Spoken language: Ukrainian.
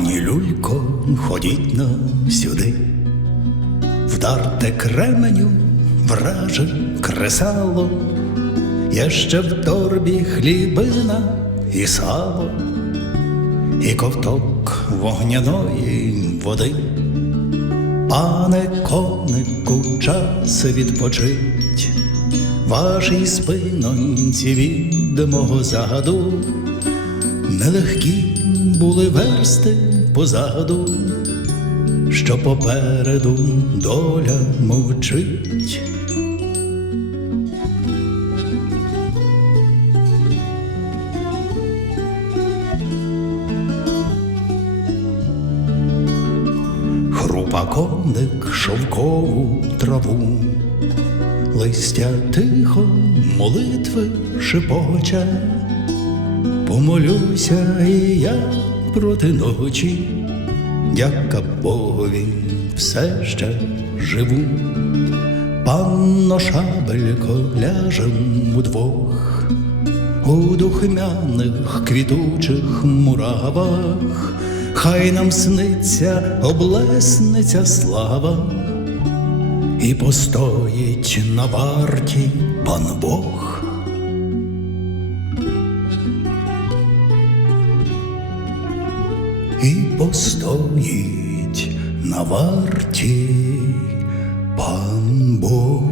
Пані люлько, ходіть на сюди, вдарте кременю, враже кресало, я ще в торбі хлібина і сало, і ковток вогняної води. Пане конику, час відпочить, вашій спиноньці від мого загаду, нелегкі були версти позаду, що попереду доля мовчить. Хрупа коник шовкову траву, листя тихо, молитви шепоче, помолюся і я проти ночі, дяка Богові все ще живу. Панно шабелько ляжем удвох, у духмяних квітучих муравах, хай нам сниться облесниця слава, і постоїть на варті пан Бог. І постоїть на варті пан Бог.